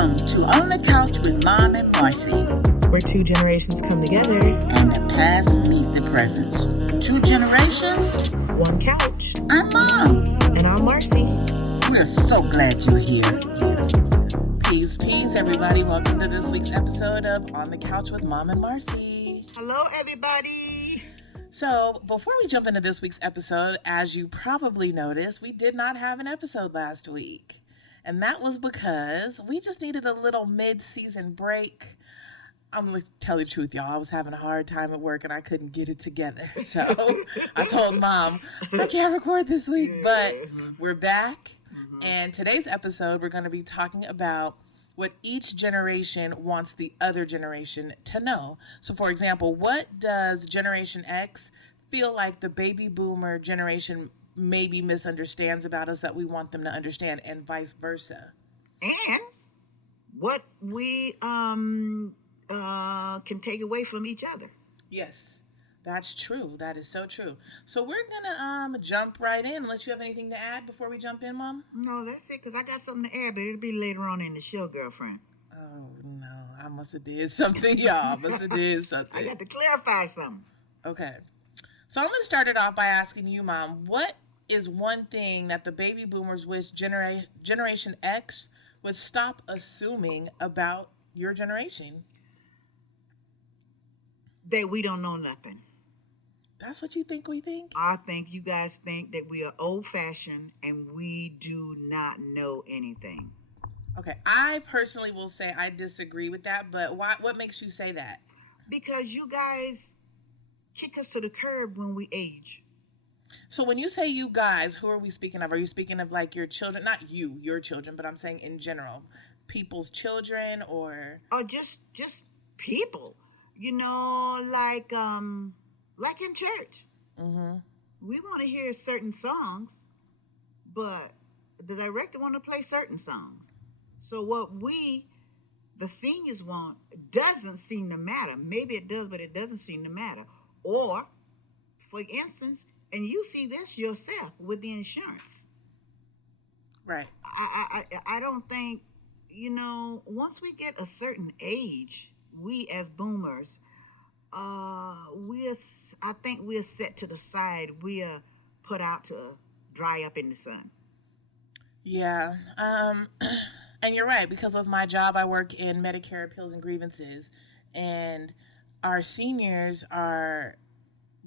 Welcome to On the Couch with Mom and Marcy, where two generations come together and the past meet the present. Two generations, one couch. I'm Mom. And I'm Marcy. We're so glad you're here. Peace, everybody. Welcome to this week's episode of On the Couch with Mom and Marcy. Hello, everybody. So, before we jump into this week's episode, as you probably noticed, we did not have an episode last week. And that was because we just needed a little mid-season break. I'm going to tell you the truth, y'all. I was having a hard time at work and I couldn't get it together. So I told Mom, I can't record this week, but we're back. And today's episode, we're going to be talking about what each generation wants the other generation to know. So, for example, what does Generation X feel like the baby boomer generation maybe misunderstands about us that we want them to understand, and vice versa? And what we can take away from each other. Yes, that's true. That is so true. So we're gonna jump right in, unless you have anything to add before we jump in, Mom? No, that's it, because I got something to add, but it'll be later on in the show, girlfriend. Oh, no. I must have did something, y'all. Must have did something. I got to clarify something. Okay. So I'm going to start it off by asking you, Mom, what is one thing that the baby boomers wish Generation X would stop assuming about your generation? That we don't know nothing. That's what you think we think? I think you guys think that we are old-fashioned and we do not know anything. Okay, I personally will say I disagree with that, but what makes you say that? Because you guys kick us to the curb when we age. So when you say you guys, who are we speaking of? Are you speaking of like your children? Not you, your children, but I'm saying in general. People's children or just people. You know, like in church. Mm-hmm. We want to hear certain songs, but the director want to play certain songs. So what we, the seniors, want doesn't seem to matter. Maybe it does, but it doesn't seem to matter. Or, for instance, and you see this yourself with the insurance. Right. I don't think, once we get a certain age, we as boomers, I think we're set to the side. We are put out to dry up in the sun. Yeah. And you're right, because with my job, I work in Medicare appeals and grievances, and our seniors are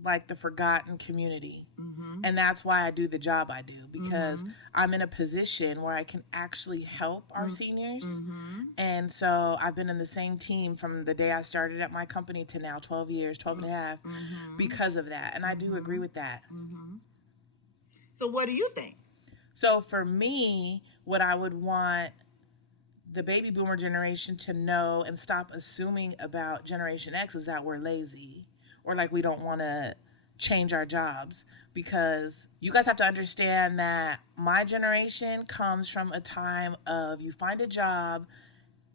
like the forgotten community. Mm-hmm. And that's why I do the job I do, because I'm in a position where I can actually help our seniors. Mm-hmm. And so I've been in the same team from the day I started at my company to now, 12 years, 12 and a half, because of that. And I do agree with that. Mm-hmm. So what do you think? So for me, what I would want the baby boomer generation to know and stop assuming about Generation X is that we're lazy, or like we don't want to change our jobs, because you guys have to understand that my generation comes from a time of you find a job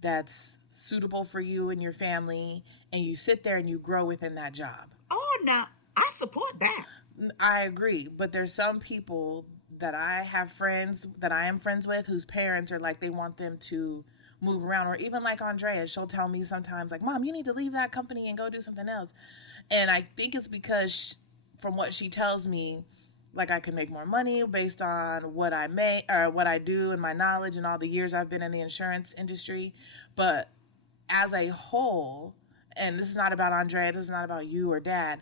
that's suitable for you and your family, and you sit there and you grow within that job. Oh, now I support that. I agree, but there's some people that I am friends with whose parents are like, they want them to move around, or even like Andrea, she'll tell me sometimes like, Mom, you need to leave that company and go do something else. And I think it's because from what she tells me, like I can make more money based on what I make or what I do and my knowledge and all the years I've been in the insurance industry. But as a whole, and this is not about Andrea, this is not about you or Dad,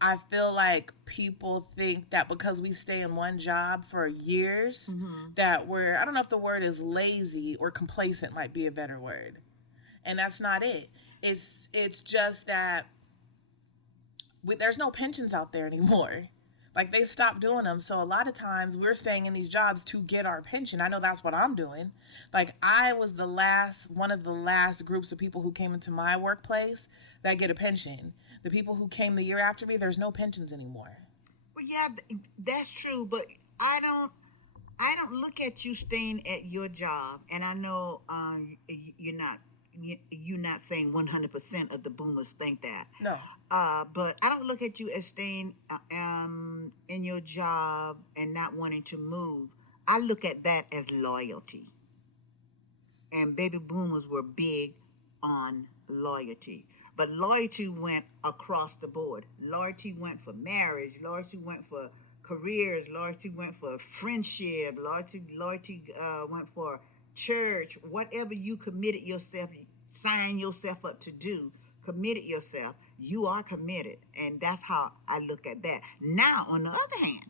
I feel like people think that because we stay in one job for years, that we're, I don't know if the word is lazy or complacent might be a better word. And that's not it. It's just that there's no pensions out there anymore. Like they stopped doing them. So a lot of times we're staying in these jobs to get our pension. I know that's what I'm doing. Like I was one of the last groups of people who came into my workplace that get a pension. The people who came the year after me, there's no pensions anymore. Well, yeah, that's true. But I don't look at you staying at your job. And I know you're not saying 100% of the boomers think that. No. But I don't look at you as staying in your job and not wanting to move. I look at that as loyalty. and baby boomers were big on loyalty. But loyalty went across the board. Loyalty went for marriage. Loyalty went for careers. Loyalty went for friendship. Loyalty went for church. Whatever you committed yourself, sign yourself up to do, committed yourself, you are committed. And that's how I look at that. Now, on the other hand,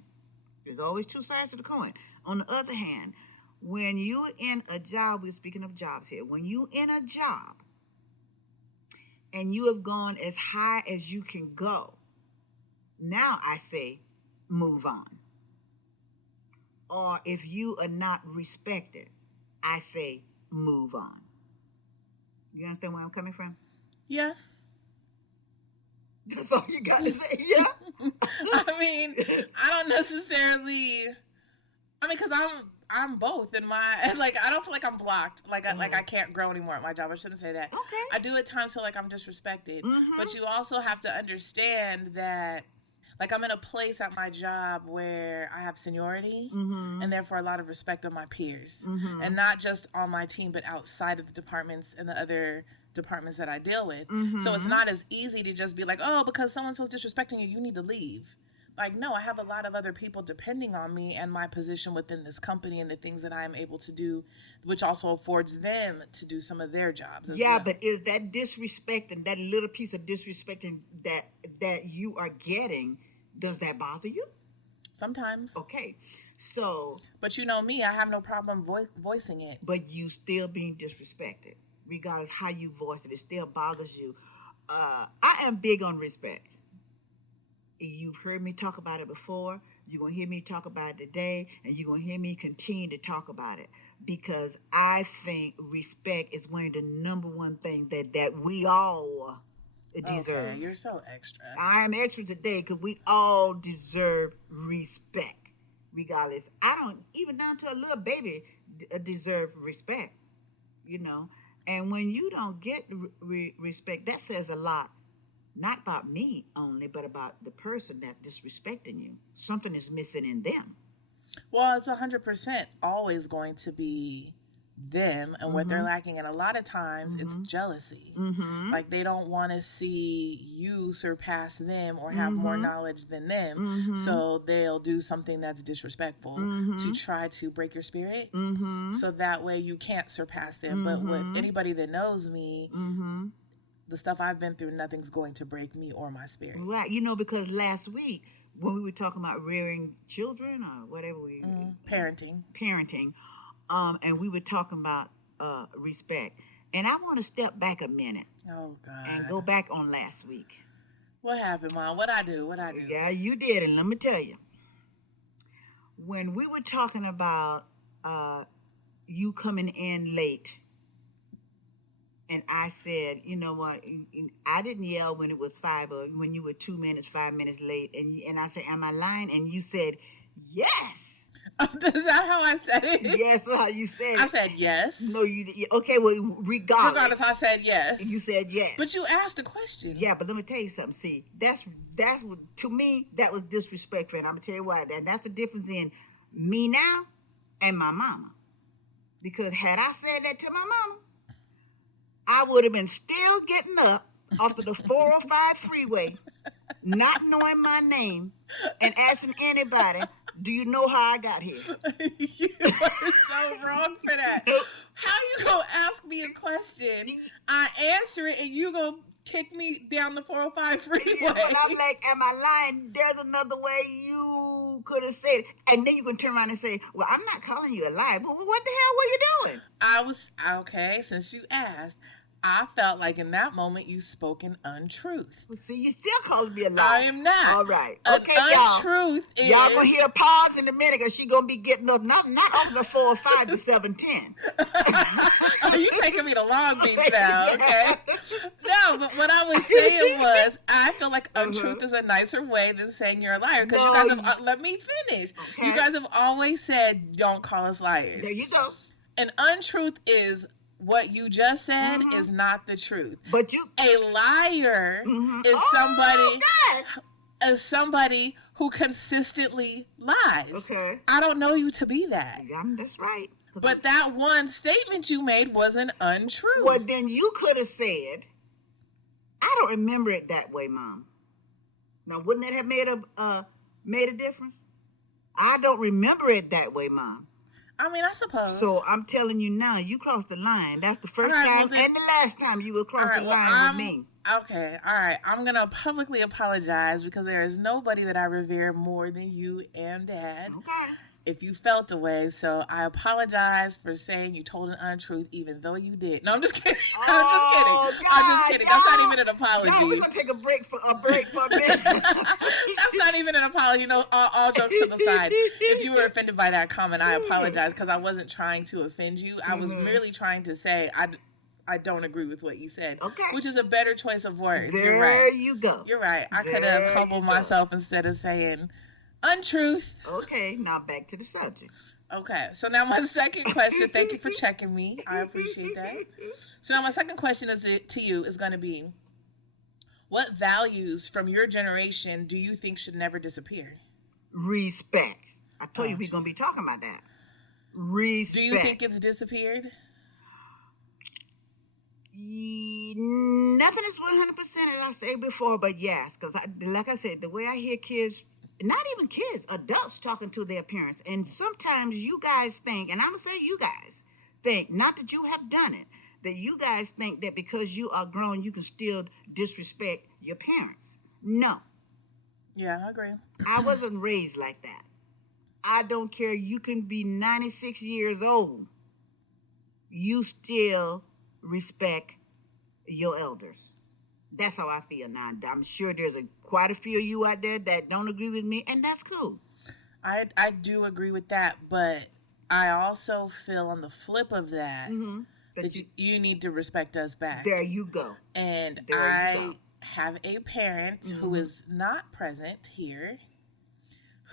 there's always two sides to the coin. On the other hand, when you're in a job, we're speaking of jobs here, when you're in a job and you have gone as high as you can go, now I say move on. Or if you are not respected, I say move on. You understand where I'm coming from? Yeah. That's all you got to say, yeah? I mean, I don't necessarily, because I'm both in my, like, I don't feel like I'm blocked, like I can't grow anymore at my job. I shouldn't say that. Okay. I do at times feel like I'm disrespected, but you also have to understand that, like, I'm in a place at my job where I have seniority and therefore a lot of respect of my peers, and not just on my team, but outside of the departments and the other departments that I deal with. So it's not as easy to just be like, oh, because so-and-so's disrespecting you, you need to leave. Like, no, I have a lot of other people depending on me and my position within this company and the things that I am able to do, which also affords them to do some of their jobs as well. But is that disrespect and that little piece of disrespecting that you are getting, does that bother you? Sometimes. Okay. So. But you know me, I have no problem voicing it. But you still being disrespected. Regardless how you voice it, it still bothers you. I am big on respect. You've heard me talk about it before. You're going to hear me talk about it today, and you're going to hear me continue to talk about it, because I think respect is one of the number one things that we all deserve. Okay, you're so extra. I am extra today because we all deserve respect, regardless. I don't, even down to a little baby, deserve respect, you know. And when you don't get respect, that says a lot. Not about me only, but about the person that's disrespecting you. Something is missing in them. Well, it's 100% always going to be them and what they're lacking. And a lot of times it's jealousy. Like, they don't want to see you surpass them or have more knowledge than them. So they'll do something that's disrespectful to try to break your spirit. So that way you can't surpass them. But with anybody that knows me, the stuff I've been through, nothing's going to break me or my spirit. Right. You know, because last week when we were talking about rearing children or whatever parenting, and we were talking about respect. And I want to step back a minute. Oh, God. And go back on last week. What happened, Mom? What'd I do? Yeah, you did. And let me tell you. When we were talking about you coming in late, and I said, you know what, I didn't yell when it was 5 or when you were 2 minutes, 5 minutes late. And I said, am I lying? And you said, yes. Is that how I said it? Yes, that's how you said it. I said yes. No, you did. Okay, well, regardless, I said yes. You said yes. But you asked a question. Yeah, but let me tell you something. See, that's what, to me, that was disrespectful. And I'm going to tell you why. That's the difference in me now and my mama. Because had I said that to my mama, I would have been still getting up off of the 405 freeway, not knowing my name, and asking anybody, do you know how I got here? You are so wrong for that. How you gonna ask me a question, I answer it, and you gonna kick me down the 405 freeway? Yeah, but I'm like, am I lying? There's another way you could have said it. And then you can turn around and say, well, I'm not calling you a liar, but what the hell were you doing? I was, okay, since you asked, I felt like in that moment you spoke an untruth. See, you still calling me a liar. I am not. All right. An Okay, y'all. Untruth is... Y'all gonna hear a pause in a minute because she gonna be getting up, not over the 405 to 710. Are you taking me to Long Beach now, okay? No, but what I was saying was, I feel like untruth is a nicer way than saying you're a liar. Because you guys have, let me finish. Okay. You guys have always said, don't call us liars. There you go. An untruth is... what you just said is not the truth. But you, a liar is somebody who consistently lies. Okay. I don't know you to be that. That's right. But that one statement you made was an untruth. Well, then you could have said, I don't remember it that way, Mom. Now, wouldn't that have made a difference? I don't remember it that way, Mom. I mean, I suppose. So I'm telling you now, you crossed the line. That's the first time and the last time you will cross the line with me. Okay, all right. I'm going to publicly apologize because there is nobody that I revere more than you and Dad. Okay. If you felt a way, so I apologize for saying you told an untruth, even though you did. No, I'm just kidding. I'm just kidding. That's not even an apology. Yeah, we're gonna take a break for a minute. That's not even an apology. You know, all jokes to the side. If you were offended by that comment, I apologize because I wasn't trying to offend you. I was merely trying to say I don't agree with what you said. Okay. Which is a better choice of words. There You're right. you go. You're right. I could have humbled myself instead of saying untruth. Okay, now back to the subject. Okay, so now my second question, thank you for checking me. I appreciate that. So now my second question to you is going to be, what values from your generation do you think should never disappear? Respect. I told you we're going to be talking about that. Respect. Do you think it's disappeared? Nothing is 100% as I said before, but yes, because like I said, the way I hear kids, not even kids, adults talking to their parents, and sometimes you guys think, and I'm going to say you guys think, not that you have done it, that you guys think that because you are grown, you can still disrespect your parents. No. Yeah, I agree. I wasn't raised like that. I don't care. You can be 96 years old. You still respect your elders. That's how I feel now. I'm sure there's quite a few of you out there that don't agree with me, and that's cool. I do agree with that, but I also feel on the flip of that, that you need to respect us back. There you go. And I have a parent who is not present here,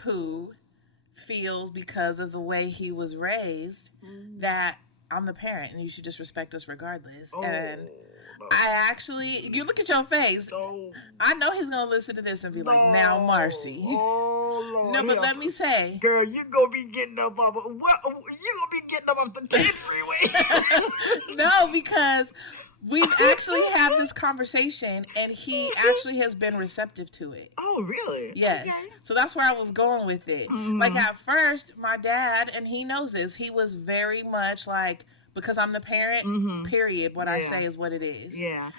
who feels because of the way he was raised that I'm the parent and you should just respect us regardless. And I actually, you look at your face. I know he's gonna listen to this and be like, "Now, Marcy." Oh, Lord. No, but let me say, girl, you gonna be getting up off the 10 freeway. No, because we've actually had this conversation and he actually has been receptive to it. Oh, really? Yes. Okay. So that's where I was going with it. Like at first, my dad, and he knows this, he was very much like, because I'm the parent, period. What I say is what it is. Yeah.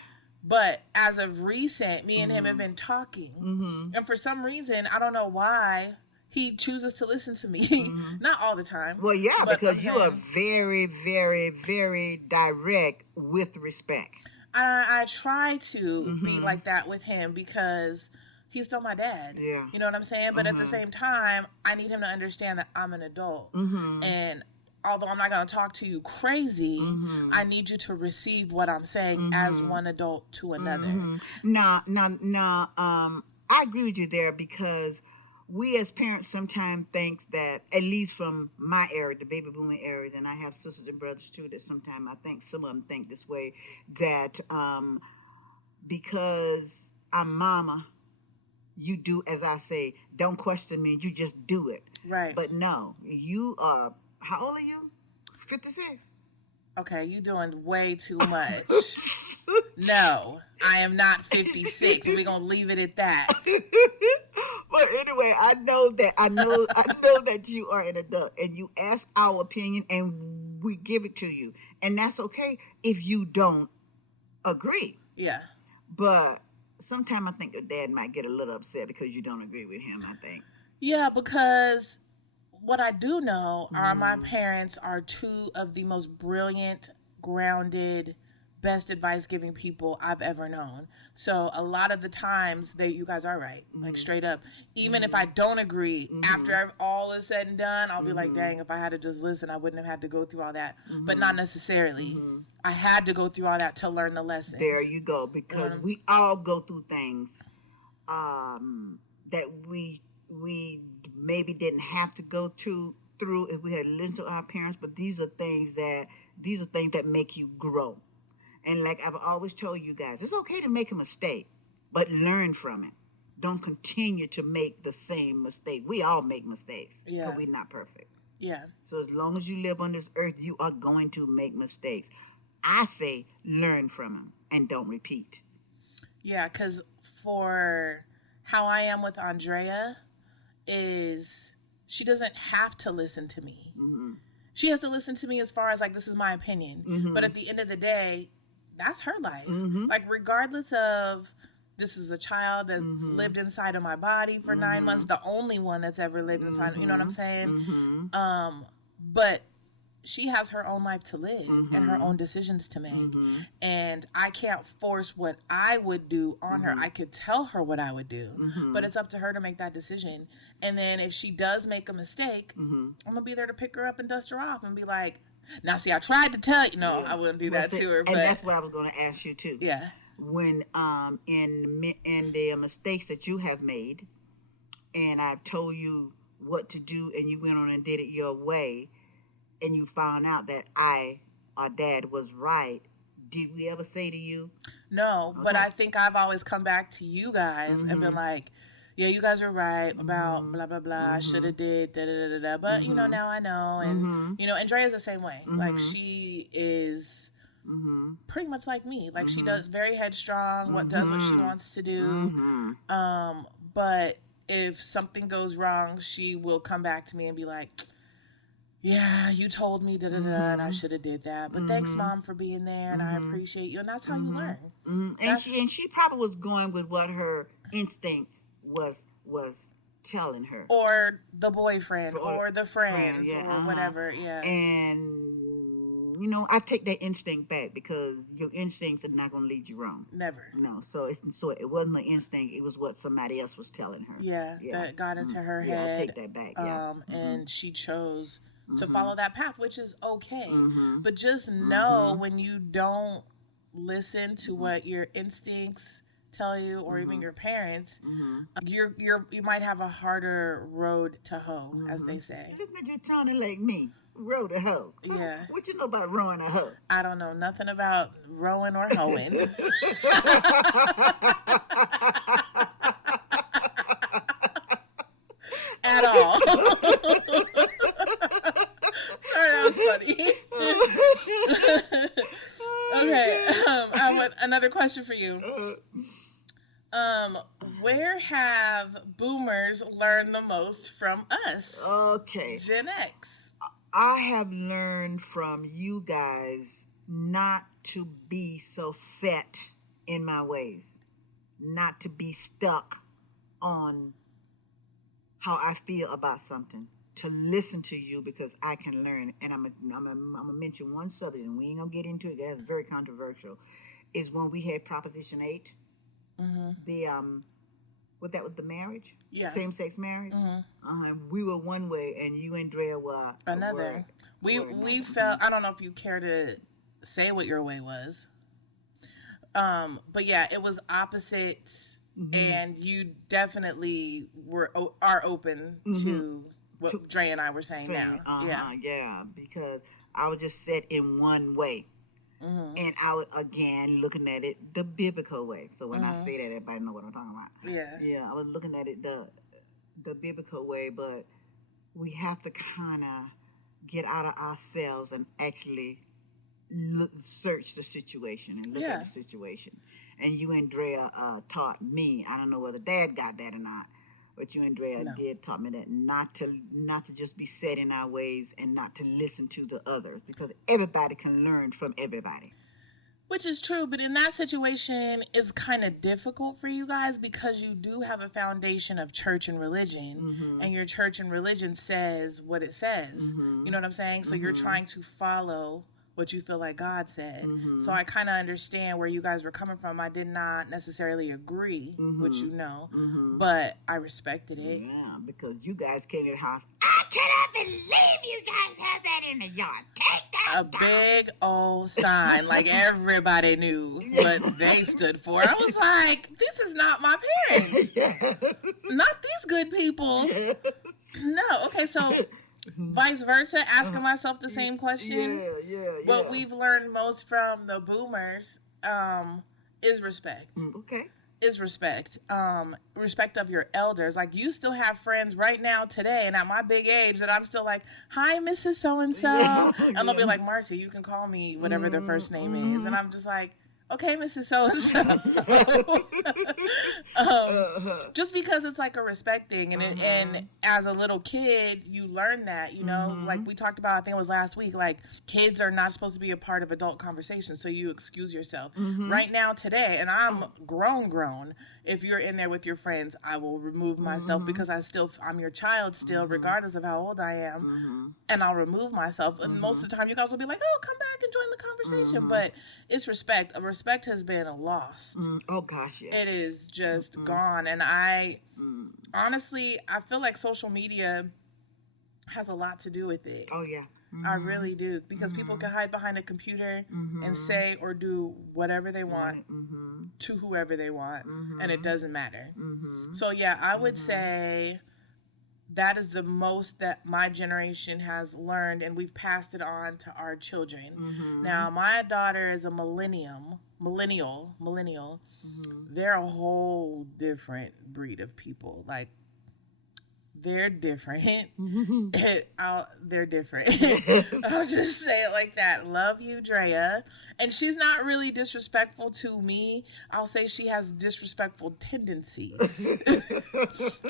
But as of recent, me and him have been talking. And for some reason, I don't know why, he chooses to listen to me. Not all the time. Well, yeah, because you are very, very, very direct with respect. I try to be like that with him because he's still my dad. Yeah. You know what I'm saying? But at the same time, I need him to understand that I'm an adult. And although I'm not going to talk to you crazy, I need you to receive what I'm saying as one adult to another. No, I agree with you there because we as parents sometimes think that, at least from my era, the baby booming eras, and I have sisters and brothers too, that sometimes I think some of them think this way, that because I'm mama, you do as I say. Don't question me. You just do it. Right. But no, you are, how old are you? 56. Okay, you doing way too much. No, I am not 56. We're going to leave it at that. But anyway, I know that you are an adult and you ask our opinion and we give it to you. And that's okay if you don't agree. Yeah. But sometimes I think your dad might get a little upset because you don't agree with him, I think. Yeah, because what I do know are my parents are two of the most brilliant, grounded, best advice giving people I've ever known. So a lot of the times you guys are right, like straight up. Even if I don't agree, after all is said and done, I'll be like, dang, if I had to just listen, I wouldn't have had to go through all that. But not necessarily. I had to go through all that to learn the lessons. There you go, because we all go through things that we maybe didn't have to go through if we had listened to our parents, but these are things that make you grow. And like I've always told you guys, it's okay to make a mistake, but learn from it. Don't continue to make the same mistake. We all make mistakes, but we're not perfect. Yeah. So as long as you live on this earth, you are going to make mistakes. I say learn from them and don't repeat. Yeah, because for how I am with Andrea is she doesn't have to listen to me. Mm-hmm. She has to listen to me as far as like this is my opinion. Mm-hmm. But at the end of the day, that's her life. Mm-hmm. Like regardless of this is a child that's Mm-hmm. lived inside of my body for 9 months, the only one that's ever lived inside. You know what I'm saying? Mm-hmm. But she has her own life to live and her Mhm. own decisions to make. Mm-hmm. And I can't force what I would do on her. I could tell her what I would do, Mm-hmm. but it's up to her to make that decision. And then if she does make a mistake, Mm-hmm. I'm going to be there to pick her up and dust her off and be like, now see, I tried to tell you. No, Yeah. I wouldn't do Well, that see, to her. and But that's what I was going to ask you too. yeah. When in the mistakes that you have made, and I've told you what to do, and you went on and did it your way, and you found out that I or Dad was right, did we ever say to you? No, but Okay. I think I've always come back to you guys and been Mhm. like, yeah, you guys were right about Mhm. blah, blah, blah. I should Mhm. have did da, da, da, da, da. But, you know, Mhm. now I know. And, Mhm. you know, Andrea's the same way. Like, Mhm. she is Mhm. pretty much like me. Like, she Mhm. does very headstrong, does what she Mhm. wants to do. Mhm. But if something goes wrong, she will come back to me and be like, yeah, you told me da da da, and I Mhm. should have did that. But thanks, Mhm. Mom, for being there, and I Mhm. appreciate you. And that's how you learn. And That's she probably was going with what her instinct was telling her. or the boyfriend Or or the friend, friends yeah, or whatever. Yeah. And I take that instinct back because your instincts are not going to lead you wrong. Never. No, so it wasn't an instinct; it was what somebody else was telling her. Yeah, that got into her Yeah, I head. take that back. Yeah. And she chose to Mhm. follow that path, which is okay. Mhm. But just know Mhm. when you don't listen to Mhm. what your instincts tell you or even Mhm. your parents, Mhm. you might have a harder road to hoe, as they say. Listen at you sounding like me. Row to hoe. Yeah. What you know about rowing a hoe? I don't know nothing about rowing or hoeing. At all. Sorry, that was funny. Okay, I want another question for you. Where have boomers learned the most from us? Okay. Gen X. I have learned from you guys not to be so set in my ways, not to be stuck on how I feel about something, to listen to you because I can learn. And I'm gonna mention one subject, and we ain't gonna get into it. That's very controversial. Is when we had Proposition 8, the what that was, the marriage, Yeah, same-sex marriage. We were one way, and you and Drea were another. We felt. I don't know if you care to say what your way was. But yeah, it was opposite, and you definitely are open to what Dre and I were saying now. Yeah, because I was just set in one way. And I was again looking at it the biblical way. So when I say that, everybody know what I'm talking about. Yeah, I was looking at it the biblical way, but we have to kind of get out of ourselves and actually search the situation and look at the situation. And you and Drea taught me. I don't know whether Dad got that or not, but you and Drea did taught me that not to just be set in our ways and not to listen to the others, because everybody can learn from everybody. Which is true, but in that situation, it's kind of difficult for you guys because you do have a foundation of church and religion, and your church and religion says what it says. You know what I'm saying? So you're trying to follow what you feel like God said. So I kind of understand where you guys were coming from. I did not necessarily agree with but I respected it. Yeah, because you guys came in the house. I cannot believe you guys have that in the yard. Take that down. Big old sign, like everybody knew what they stood for. I was like, this is not my parents. Not these good people. No. Okay, so vice versa, asking myself the same question. What we've learned most from the boomers is respect. Okay. is respect. Respect of your elders. Like, you still have friends right now today and at my big age that I'm still like, hi, Mrs. So and Yeah, so. And they'll be yeah. like, Marcy, you can call me whatever their first name is. And Mm-hmm. I'm just like, okay, Mrs. So and so. Uh-huh. Just because it's like a respect thing, and Uh-huh. as a little kid, you learn that, like Mm-hmm. we talked about, I think it was last week, like kids are not supposed to be a part of adult conversation, so you excuse yourself. Mm-hmm. Right now, today, and I'm grown. If you're in there with your friends, I will remove myself Mm-hmm. because I'm your child still, Mm-hmm. regardless of how old I am, Mm-hmm. and I'll remove myself. And most Mm-hmm. of the time, you guys will be like, "Oh, come back and join the conversation." Mm-hmm. But it's respect. Respect has been lost. Oh gosh, It yes. is just Mm-mm. gone. And I Mm. honestly, I feel like social media has a lot to do with it. Oh yeah. I Mm-hmm. really do, because people Mm-hmm. can hide behind a computer and Mm-hmm. say or do whatever they want Mm-hmm. to whoever they want, and it Mm-hmm. doesn't matter. Mm-hmm. So yeah, I would Mm-hmm. say that is the most that my generation has learned, and we've passed it on to our children. Mm-hmm. Now, my daughter is a millennial. They're a whole different breed of people. Like, they're different. Mm-hmm. They're different. I'll just say it like that. Love you, Drea. And she's not really disrespectful to me. I'll say she has disrespectful tendencies.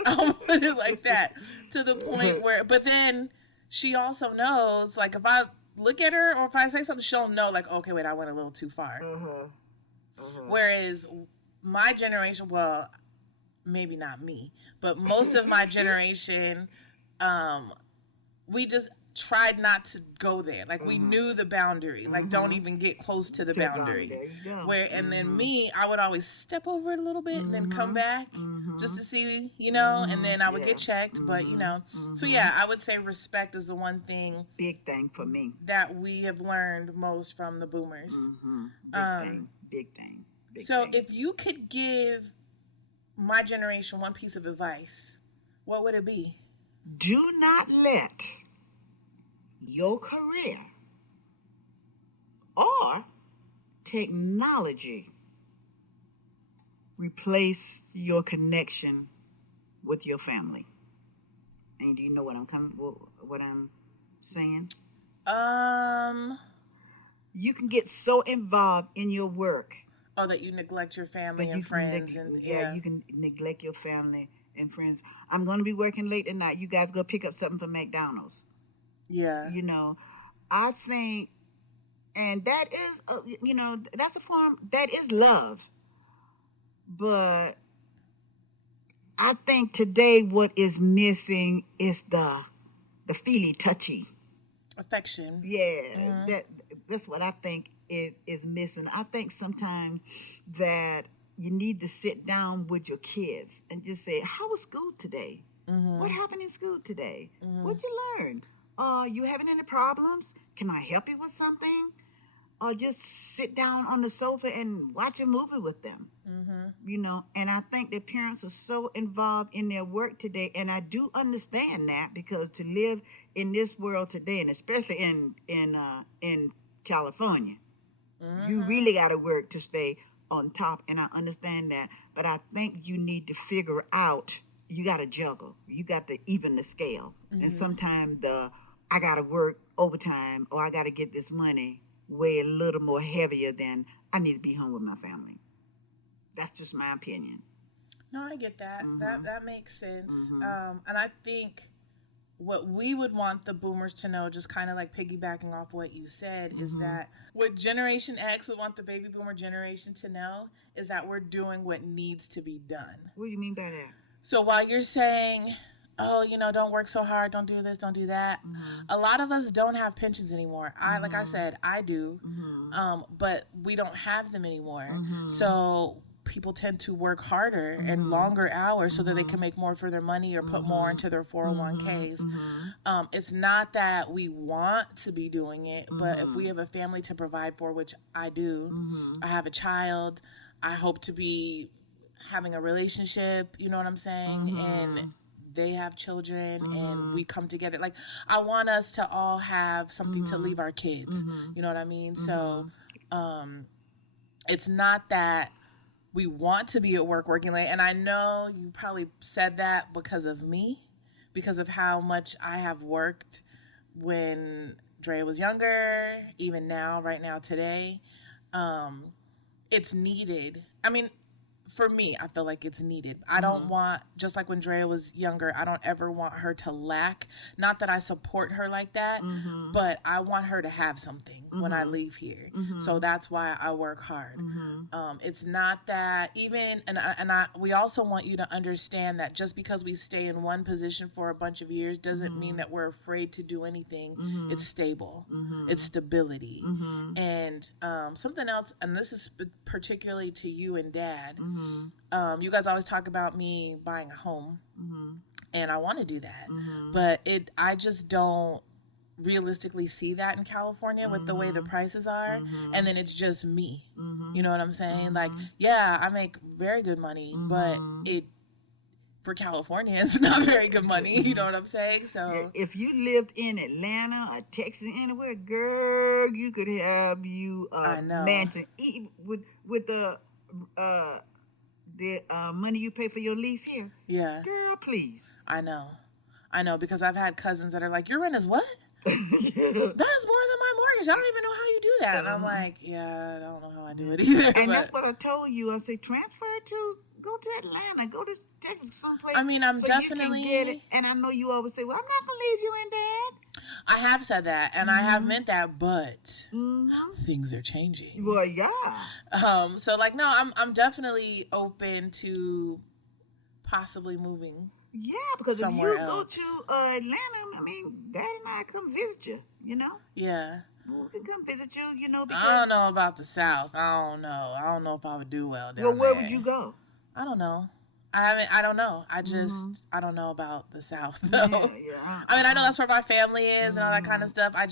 I'll put it like that. To the point where, but then she also knows, like, if I look at her or if I say something, she'll know, like, okay, wait, I went a little too far. Uh-huh. Uh-huh. Whereas my generation, well, maybe not me, but most of my generation, we just tried not to go there. Like, we knew the boundary. Like, don't even get close to the boundary. There you go. Where, and then me, I would always step over it a little bit and then come back just to see, and then I would get checked. But, so yeah, I would say respect is the one thing Big thing for me. that we have learned most from the boomers. Big thing. Big thing. Big So thing. if you could give my generation one piece of advice, what would it be? Do not let your career or technology replace your connection with your family. And do you know what I'm saying? You can get so involved in your work Oh, that you neglect your family but and friends, and you can neglect your family and friends. I'm going to be working late at night. You guys go pick up something from McDonald's. yeah. I think, and that is, that's a form, that is love. But I think today what is missing is the feely touchy. Affection. Yeah, that's what I think is missing. I think sometimes that you need to sit down with your kids and just say, how was school today? What happened in school today? What'd you learn? You having any problems? Can I help you with something? Or just sit down on the sofa and watch a movie with them. And I think that parents are so involved in their work today, and I do understand that, because to live in this world today, and especially in California, you really got to work to stay on top, and I understand that. But I think you need to figure out, you got to juggle, you got to even the scale, and sometimes I got to work overtime, or I got to get this money weigh a little more heavier than I need to be home with my family. That's just my opinion. No, I get that. That makes sense. And I think what we would want the boomers to know, just kind of like piggybacking off what you said, is that what Generation X would want the baby boomer generation to know is that we're doing what needs to be done. What do you mean by that? So while you're saying, oh, don't work so hard, don't do this, don't do that, a lot of us don't have pensions anymore. Like I said, I do, but we don't have them anymore. So people tend to work harder and longer hours so that they can make more for their money or put more into their 401ks. It's not that we want to be doing it, but if we have a family to provide for, which I do, I have a child, I hope to be having a relationship, you know what I'm saying? And they have children and we come together. Like, I want us to all have something to leave our kids. You know what I mean? So it's not that we want to be at work working late. And I know you probably said that because of me, because of how much I have worked when Dre was younger, even now, right now, today. It's needed. I mean, for me, I feel like it's needed. I don't want, just like when Drea was younger, I don't ever want her to lack. Not that I support her like that, but I want her to have something when I leave here. So that's why I work hard. It's not that even, we also want you to understand that just because we stay in one position for a bunch of years doesn't mean that we're afraid to do anything. It's stable. It's stability. And something else, and this is particularly to you and Dad. You guys always talk about me buying a home, and I want to do that, but I just don't realistically see that in California with the way the prices are, and then it's just me. You know what I'm saying? Like, yeah, I make very good money, but for California, it's not very good money. You know what I'm saying? So if you lived in Atlanta or Texas, anywhere, girl, you could have you a mansion with the money you pay for your lease here. Yeah. Girl, please. I know, because I've had cousins that are like, your rent is what? That's more than my mortgage. I don't even know how you do that. And I'm like, yeah, I don't know how I do it either. And that's what I told you. I say, go to Atlanta, go to Texas, someplace. I mean, I'm definitely. You can get it. And I know you always say, well, I'm not going to leave you in, Dad. I have said that, and I have meant that, but things are changing. Well, yeah. So like, no, I'm definitely open to possibly moving. Yeah, because if you go to Atlanta, I mean, Dad and I come visit you, you know? Yeah. We can come visit you, you know, because... I don't know about the South. I don't know if I would do well down there. Well, where there. would you go? I don't know. I don't know. I don't know about the South, though. Yeah. I mean, I know that's where my family is and all that kind of stuff. I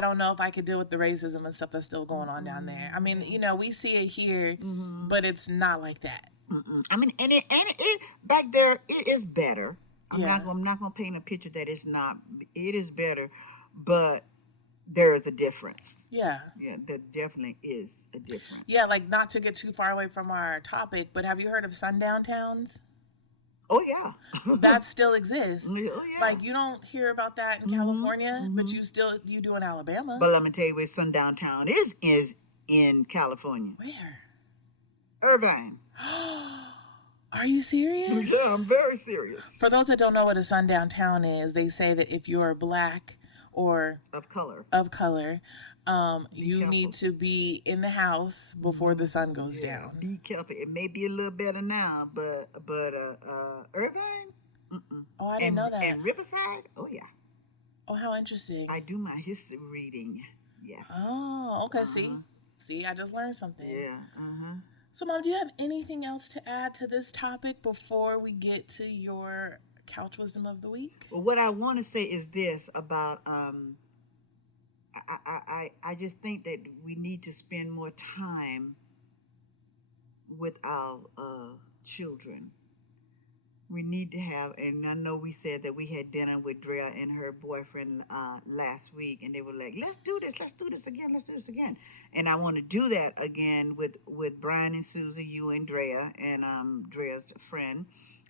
don't know if I could deal with the racism and stuff that's still going on down there. I mean, you know, we see it here, but it's not like that. I mean, and it back there, it is better. I'm not gonna paint a picture that it's not. It is better, but there is a difference. Yeah, there definitely is a difference. Yeah, like not to get too far away from our topic, but have you heard of sundown towns? Oh yeah, that still exists. Oh, yeah. Like you don't hear about that in California, but you do in Alabama. But let me tell you where sundown town is in California. Where? Irvine. Are you serious? Yeah, I'm very serious. For those that don't know what a sundown town is, they say that if you're black or of color, you need to be in the house before the sun goes down. Be careful. It may be a little better now, but Irvine. Oh, I didn't know that. And Riverside. Oh yeah. Oh, how interesting. I do my history reading. Yes. Oh, okay. See, I just learned something. Yeah. So, Mom, do you have anything else to add to this topic before we get to your couch wisdom of the week? Well, what I want to say is this about I just think that we need to spend more time with our children. We need to have, and I know we said that we had dinner with Drea and her boyfriend last week, and they were like, let's do this again. And I want to do that again with Brian and Susie, you and Drea, and Drea's friend,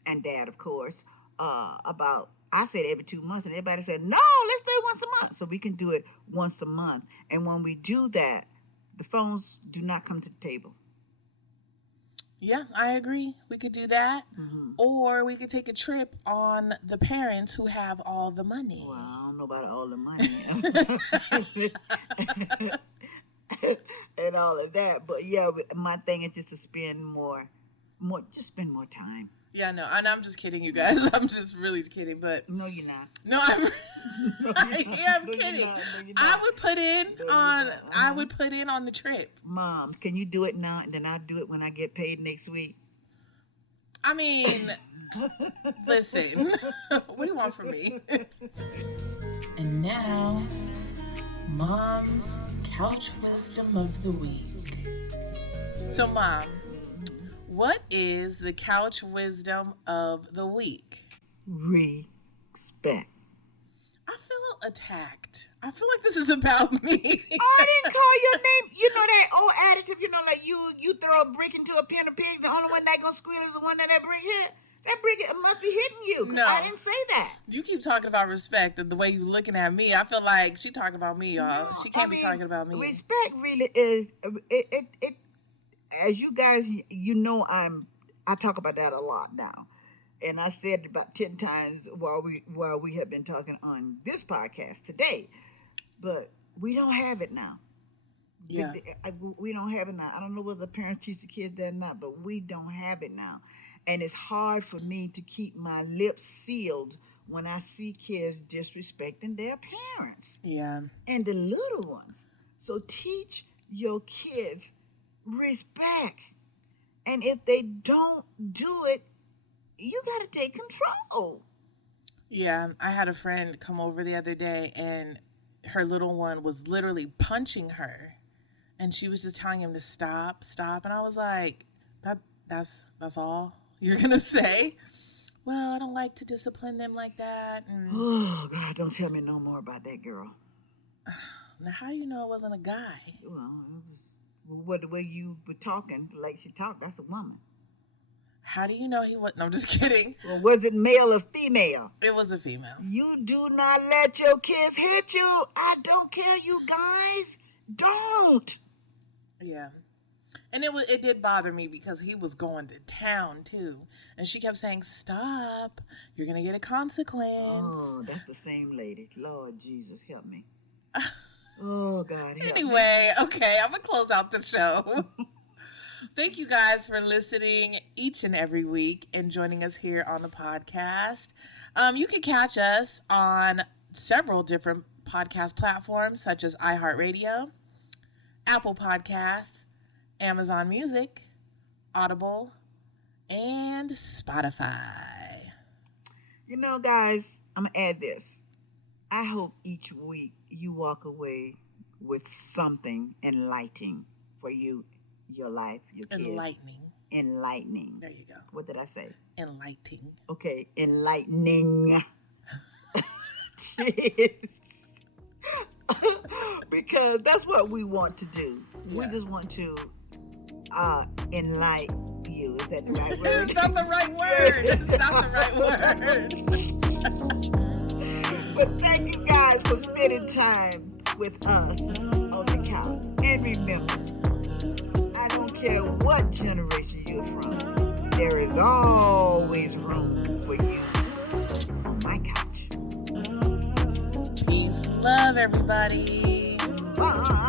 and Dad, of course, about, I said every 2 months, and everybody said, no, let's do it once a month. So we can do it once a month. And when we do that, the phones do not come to the table. Yeah, I agree. We could do that. Or we could take a trip on the parents who have all the money. Well, I don't know about all the money. And all of that. But yeah, my thing is just to spend more time. Yeah, no, and I'm just kidding, you guys. I'm just really kidding, but... No, you're not. No, I am kidding. I would put in on the trip. Mom, can you do it now, and then I'll do it when I get paid next week? I mean, listen, what do you want from me? And now, Mom's Couch Wisdom of the Week. So, Mom, what is the couch wisdom of the week? Respect. attacked. I feel like this is about me. I didn't call your name. You know that old additive, like you throw a brick into a pen of pigs, the only one that gonna squeal is the one that brick hit. That brick must be hitting you. No. I didn't say that. You keep talking about respect and the way you looking at me. I feel like she talking about me, y'all. No, She can't be talking about me. Respect really is it as you guys I talk about that a lot now. And I said it about 10 times while we have been talking on this podcast today. But we don't have it now. Yeah. We don't have it now. I don't know whether the parents teach the kids that or not, but we don't have it now. And it's hard for me to keep my lips sealed when I see kids disrespecting their parents. Yeah. And the little ones. So teach your kids respect. And if they don't do it, you got to take control. Yeah. I had a friend come over the other day and her little one was literally punching her. And she was just telling him to stop. And I was like, that's all you're going to say? Well, I don't like to discipline them like that. And oh, God, don't tell me no more about that girl. Now, how do you know it wasn't a guy? Well, it was the way you were talking, like she talked, that's a woman. How do you know he was? No, I'm just kidding. Well, was it male or female? It was a female. You do not let your kids hit you. I don't care, you guys. Don't. Yeah. And it did bother me because he was going to town too. And she kept saying, stop. You're going to get a consequence. Oh, that's the same lady. Lord Jesus, help me. Oh, God, help Anyway, okay, I'm going to close out the show. Thank you guys for listening each and every week and joining us here on the podcast. You can catch us on several different podcast platforms such as iHeartRadio, Apple Podcasts, Amazon Music, Audible, and Spotify. You know, guys, I'm going to add this. I hope each week you walk away with something enlightening for you, your life, your kids. Enlightening. There you go. What did I say? Enlightening. Okay, enlightening. Jeez. Because that's what we want to do. Yeah. We just want to enlighten you. Is that the right word? It's not the right word. It's not the right word. But thank you guys for spending time with us on the couch. And remember, I don't care what generation you're from, there is always room for you on my couch. Peace. Love, everybody. Bye.